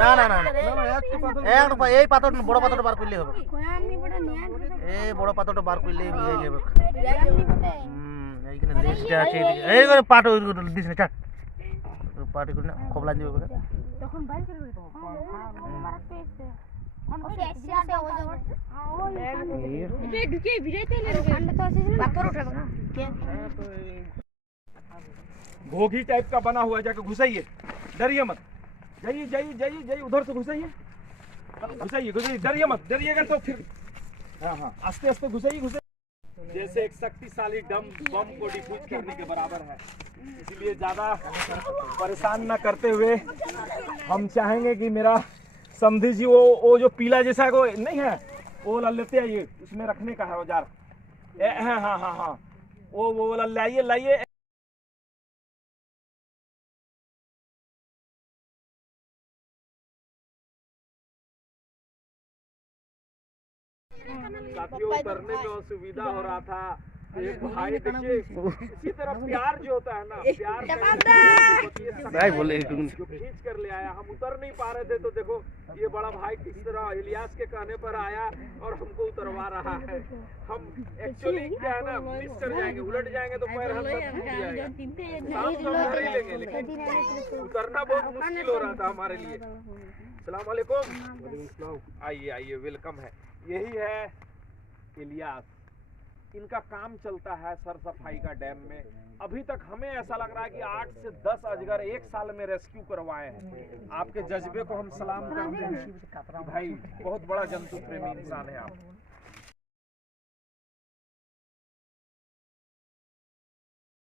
না না না এই পাথর বড় পাথরটা বার করলে হবে এই বড় পাথরটা বার করলে হয়ে যাবে এইখানে লেজটা আছে এই করে পাট দিস না চাট পাট করে না খবলা দিবে তখন বাইরে করে घोघी टाइप का बना हुआ है, जाके घुसाइए, डरिए मत, जाइए जाइए जाइए जाइए उधर से घुसाइए, घुसाइए घुसाइए, डरिए मत, डरिएगा तो फिर हाँ हाँ आस्ते आस्ते घुसाइए घुसाइए, जैसे एक शक्तिशाली बम को डिफ्यूज करने के बराबर है। इसलिए ज्यादा परेशान ना करते हुए हम चाहेंगे कि मेरा समधी जी वो जो पीला जैसा वो नहीं है वो लेते आइए, उसमें रखने का है औजार। हाँ हाँ हाँ हाँ वो लाइए लाइए। साथियों उतरने में असुविधा हो रहा था, एक भाई देखिए इसी तरह प्यार जो होता है ना, प्यार बोले जो खींच कर ले आया, हम उतर नहीं पा रहे थे तो देखो ये बड़ा भाई किस तरह इलियास के कहने पर आया और हमको उतरवा रहा है। हम एक्चुअली क्या है ना मिस कर जाएंगे, उलट जाएंगे तो पैर हम सब टूट जाएगा, सांस तो उतर ही लेंगे लेकिन उतरना बहुत मुश्किल हो रहा था हमारे लिए। अस्सलाम वालेकुम, आइए आइए, वेलकम है। यही है इलियास, इनका काम चलता है सर सफाई का डैम में। अभी तक हमें ऐसा लग रहा है कि 8 से 10 अजगर एक साल में रेस्क्यू करवाए हैं। आपके जज्बे को हम सलाम करते हैं, भाई बहुत बड़ा जंतु प्रेमी इंसान है आप।